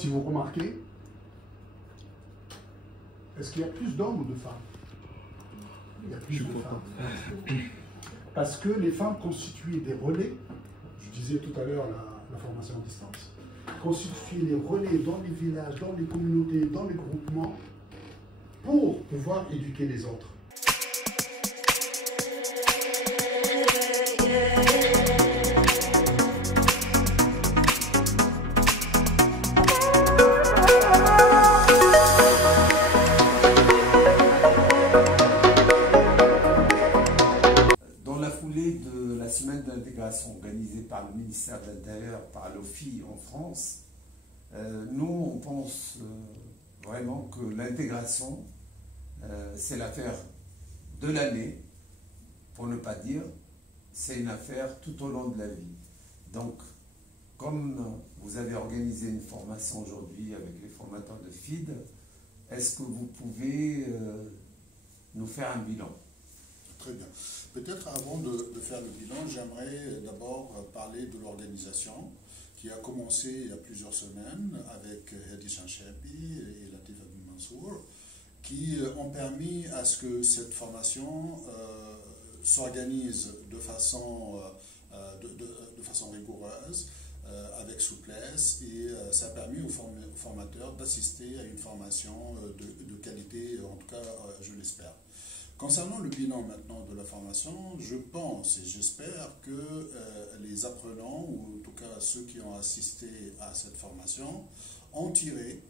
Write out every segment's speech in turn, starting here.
si vous remarquez, est-ce qu'il y a plus d'hommes ou de femmes? Il y a plus de femmes. Parce que les femmes constituaient des relais, je disais tout à l'heure la formation à distance, constituaient les relais dans les villages, dans les communautés, dans les groupements, pour pouvoir éduquer les autres. De la semaine d'intégration organisée par le ministère de l'Intérieur, par l'OFI en France, nous on pense vraiment que l'intégration c'est l'affaire de l'année, pour ne pas dire, c'est une affaire tout au long de la vie. Donc, comme vous avez organisé une formation aujourd'hui avec les formateurs de FID, est-ce que vous pouvez nous faire un bilan? Très bien. Peut-être avant de faire le bilan, j'aimerais d'abord parler de l'organisation qui a commencé il y a plusieurs semaines avec Hedi Chanchebi et Latif Abdul Mansour, qui ont permis à ce que cette formation s'organise de façon rigoureuse, avec souplesse, et ça a permis aux formateurs d'assister à une formation de qualité, en tout cas je l'espère. Concernant le bilan maintenant de la formation, je pense et j'espère que les apprenants, ou en tout cas ceux qui ont assisté à cette formation, ont tiré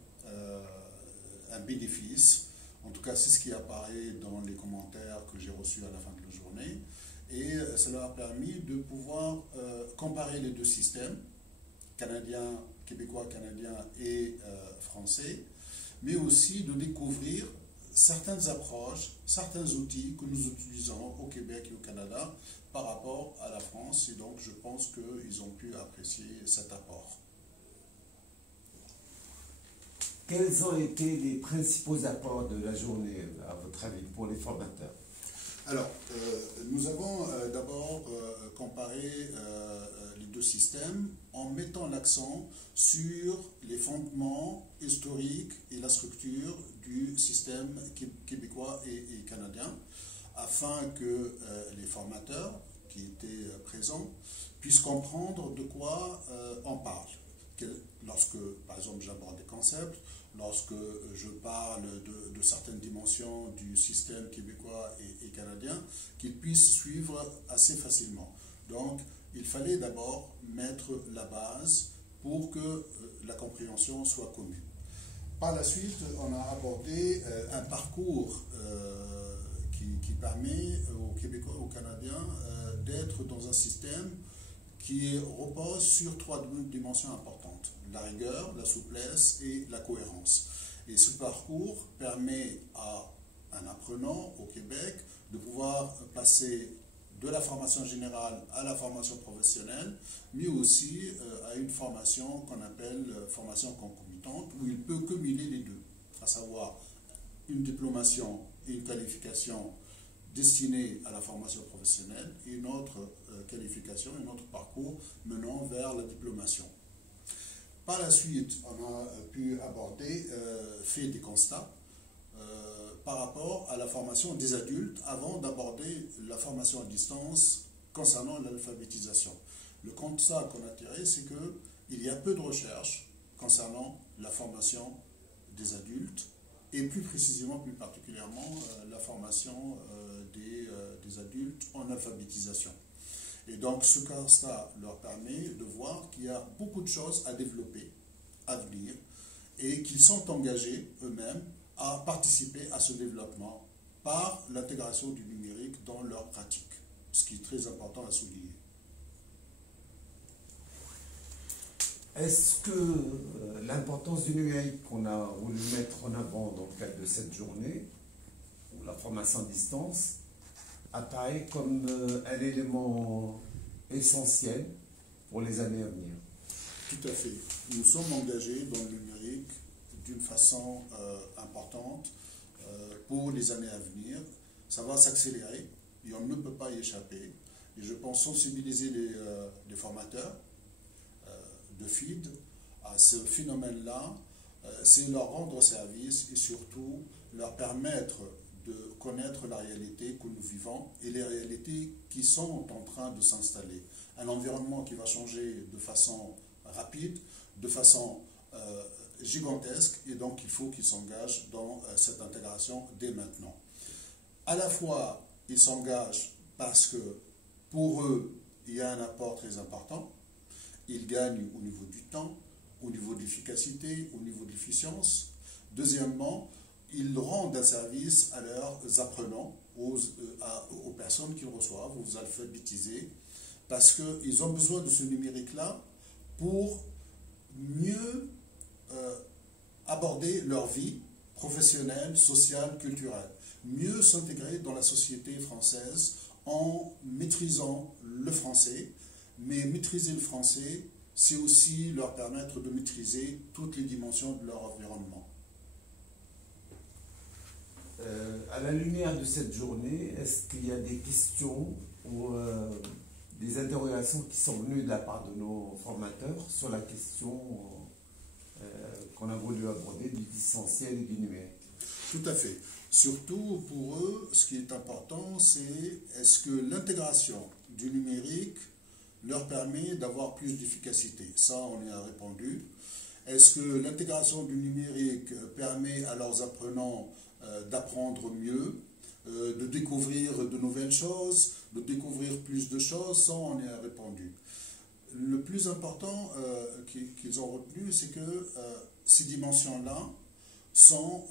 un bénéfice. En tout cas, c'est ce qui apparaît dans les commentaires que j'ai reçus à la fin de la journée. Et cela a permis de pouvoir comparer les deux systèmes, canadien, québécois, canadien et français, mais aussi de découvrir certaines approches, certains outils que nous utilisons au Québec et au Canada par rapport à la France, et donc je pense qu'ils ont pu apprécier cet apport. Quels ont été les principaux apports de la journée, à votre avis, pour les formateurs? Alors, nous avons d'abord comparé les deux systèmes en mettant l'accent sur les fondements historiques et la structure du système québécois et canadien, afin que les formateurs qui étaient présents puissent comprendre de quoi on parle. Lorsque, par exemple, j'aborde des concepts, lorsque je parle de certaines dimensions du système québécois et canadien, qu'ils puissent suivre assez facilement. Donc, il fallait d'abord mettre la base pour que la compréhension soit commune. Par la suite, on a abordé un parcours qui permet aux Québécois et aux Canadiens d'être dans un système qui repose sur trois dimensions importantes: la rigueur, la souplesse et la cohérence. Et ce parcours permet à un apprenant au Québec de pouvoir passer de la formation générale à la formation professionnelle, mais aussi à une formation qu'on appelle formation concomitante, où il peut cumuler les deux, à savoir une diplomation et une qualification destinée à la formation professionnelle, et une autre qualification, un autre parcours menant vers la diplomation. Par la suite, on a pu aborder, fait des constats par rapport à la formation des adultes avant d'aborder la formation à distance concernant l'alphabétisation. Le constat qu'on a tiré, c'est qu'il y a peu de recherches concernant la formation des adultes, et plus précisément, plus particulièrement, la formation des adultes en alphabétisation. Et donc ce constat leur permet de voir qu'il y a beaucoup de choses à développer, à venir, et qu'ils sont engagés eux-mêmes à participer à ce développement par l'intégration du numérique dans leur pratique, ce qui est très important à souligner. Est-ce que l'importance du numérique qu'on a voulu mettre en avant dans le cadre de cette journée, ou la formation à distance, apparaît comme un élément essentiel pour les années à venir? Tout à fait. Nous sommes engagés dans le numérique d'une façon importante pour les années à venir. Ça va s'accélérer et on ne peut pas y échapper. Et je pense sensibiliser les formateurs de FID à ce phénomène-là, c'est leur rendre service et surtout leur permettre de connaître la réalité que nous vivons et les réalités qui sont en train de s'installer. Un environnement qui va changer de façon rapide, de façon gigantesque, et donc il faut qu'ils s'engagent dans cette intégration dès maintenant. À la fois, ils s'engagent parce que pour eux, il y a un apport très important. Ils gagnent au niveau du temps, au niveau de l'efficacité, au niveau de l'efficience. Deuxièmement, ils rendent un service à leurs apprenants, aux personnes qu'ils reçoivent, aux alphabétisés, parce qu'ils ont besoin de ce numérique-là pour mieux aborder leur vie professionnelle, sociale, culturelle, mieux s'intégrer dans la société française en maîtrisant le français, mais maîtriser le français, c'est aussi leur permettre de maîtriser toutes les dimensions de leur environnement. À la lumière de cette journée, est-ce qu'il y a des questions ou des interrogations qui sont venues de la part de nos formateurs sur la question qu'on a voulu aborder du distanciel et du numérique? Tout à fait. Surtout pour eux, ce qui est important, c'est est-ce que l'intégration du numérique leur permet d'avoir plus d'efficacité? Ça, on y a répondu. Est-ce que l'intégration du numérique permet à leurs apprenants d'apprendre mieux, de découvrir de nouvelles choses, de découvrir plus de choses? Ça, on y a répondu. Le plus important qu'ils ont retenu, c'est que ces dimensions-là sont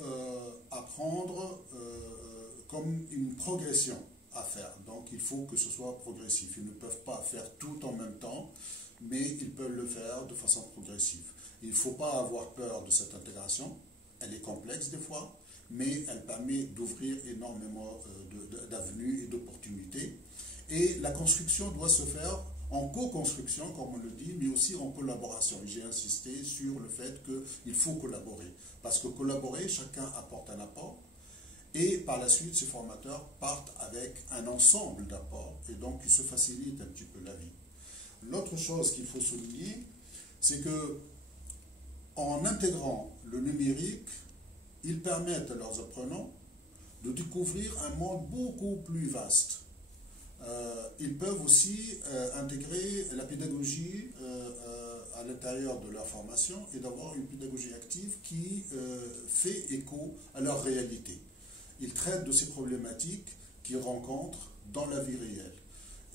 à prendre comme une progression à faire. Donc il faut que ce soit progressif. Ils ne peuvent pas faire tout en même temps, mais ils peuvent le faire de façon progressive. Il ne faut pas avoir peur de cette intégration. Elle est complexe des fois, mais elle permet d'ouvrir énormément d'avenues et d'opportunités. Et la construction doit se faire en co-construction, comme on le dit, mais aussi en collaboration. J'ai insisté sur le fait qu'il faut collaborer. Parce que collaborer, chacun apporte un apport. Et par la suite, ces formateurs partent avec un ensemble d'apports. Et donc, ils se facilitent un petit peu la vie. L'autre chose qu'il faut souligner, c'est que en intégrant le numérique, ils permettent à leurs apprenants de découvrir un monde beaucoup plus vaste. Ils peuvent aussi intégrer la pédagogie à l'intérieur de leur formation et d'avoir une pédagogie active qui fait écho à leur réalité. Ils traitent de ces problématiques qu'ils rencontrent dans la vie réelle.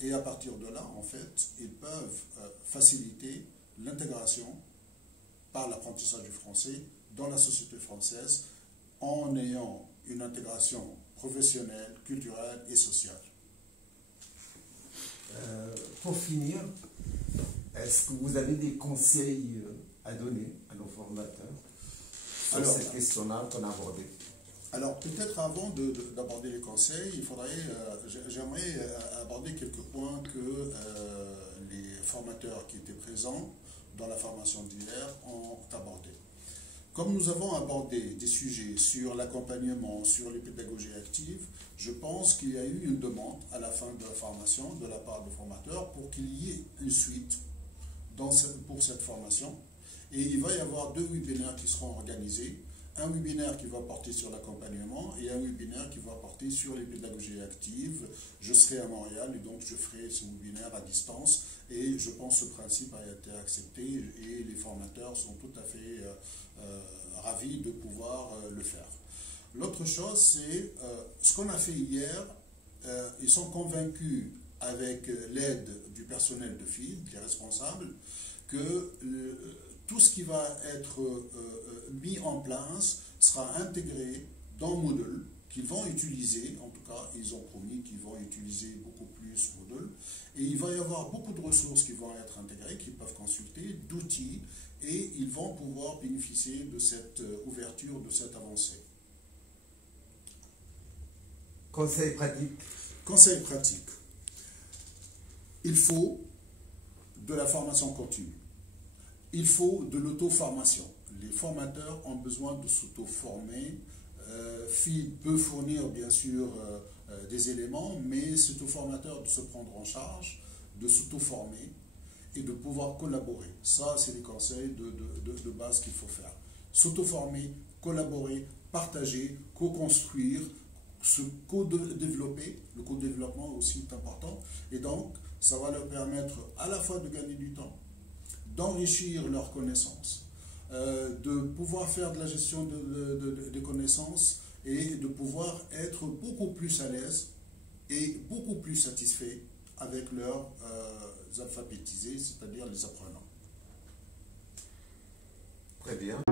Et à partir de là, en fait, ils peuvent faciliter l'intégration par l'apprentissage du français dans la société française en ayant une intégration professionnelle, culturelle et sociale. Pour finir, est-ce que vous avez des conseils à donner à nos formateurs sur cette question-là qu'on a abordée? Alors, peut-être avant d'aborder les conseils, j'aimerais aborder quelques points que les formateurs qui étaient présents dans la formation d'hier ont abordés. Comme nous avons abordé des sujets sur l'accompagnement, sur les pédagogies actives, je pense qu'il y a eu une demande à la fin de la formation de la part des formateurs pour qu'il y ait une suite pour cette formation. Et il va y avoir 2 webinaires qui seront organisés. Un webinaire qui va porter sur l'accompagnement et un webinaire qui va porter sur les pédagogies actives. Je serai à Montréal et donc je ferai ce webinaire à distance. Et je pense que ce principe a été accepté et les formateurs sont tout à fait ravis de pouvoir le faire. L'autre chose, c'est ce qu'on a fait hier. Ils sont convaincus, avec l'aide du personnel de FID, les responsables, que tout ce qui va être mis en place sera intégré dans Moodle, qu'ils vont utiliser, en tout cas, ils ont promis qu'ils vont utiliser beaucoup plus Moodle, et il va y avoir beaucoup de ressources qui vont être intégrées, qu'ils peuvent consulter, d'outils, et ils vont pouvoir bénéficier de cette ouverture, de cette avancée. Conseil pratique. Conseil pratique. Il faut de la formation continue. Il faut de l'auto-formation. Les formateurs ont besoin de s'auto-former. FID peut fournir bien sûr des éléments, mais c'est au formateur de se prendre en charge, de s'auto-former et de pouvoir collaborer. Ça, c'est les conseils de base qu'il faut faire. S'auto-former, collaborer, partager, co-construire, se co-développer. Le co-développement aussi est important. Et donc, ça va leur permettre à la fois de gagner du temps, d'enrichir leurs connaissances, de pouvoir faire de la gestion des connaissances et de pouvoir être beaucoup plus à l'aise et beaucoup plus satisfait avec leurs alphabétisés, c'est-à-dire les apprenants. Très bien.